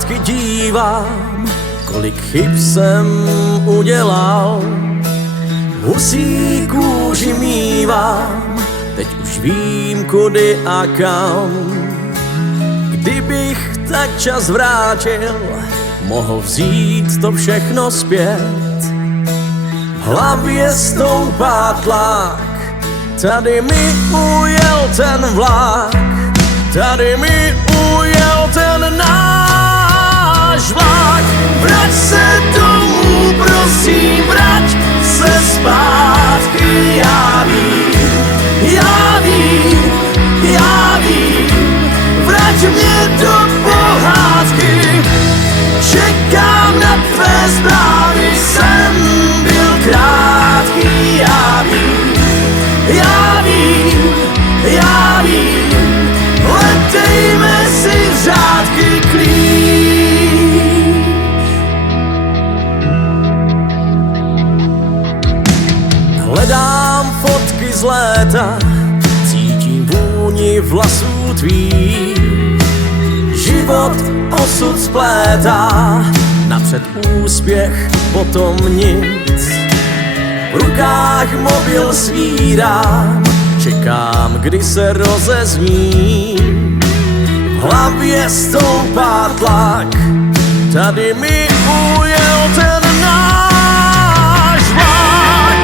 zpátky dívám, kolik chyb jsem udělal. Husí kůži mívám, teď už vím kudy a kam. Kdybych tak čas vrátil, mohl vzít to všechno zpět. V hlavě stoupá tlak, tady mi ujel ten vlak, tady mi ujel ten náš vlak. Vrať se domů, prosím, vrať se zpátky, já vím, já vím, já vím. Vrať mě do pohádky, čekám na tvé zprávy, jsem byl krátký, já vím, já vím, já vím. Letejme si řádky klíč. Hledám fotky z léta, cítím vůni vlasů tvých. Život osud splétá, napřed úspěch, potom nic. V rukách mobil svírám, čekám, kdy se rozezní. V hlavě stoupá tlak, tady mi ujel ten náš vlak.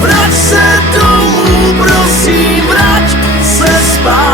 Vrať se domů, prosím, vrať se zpátky.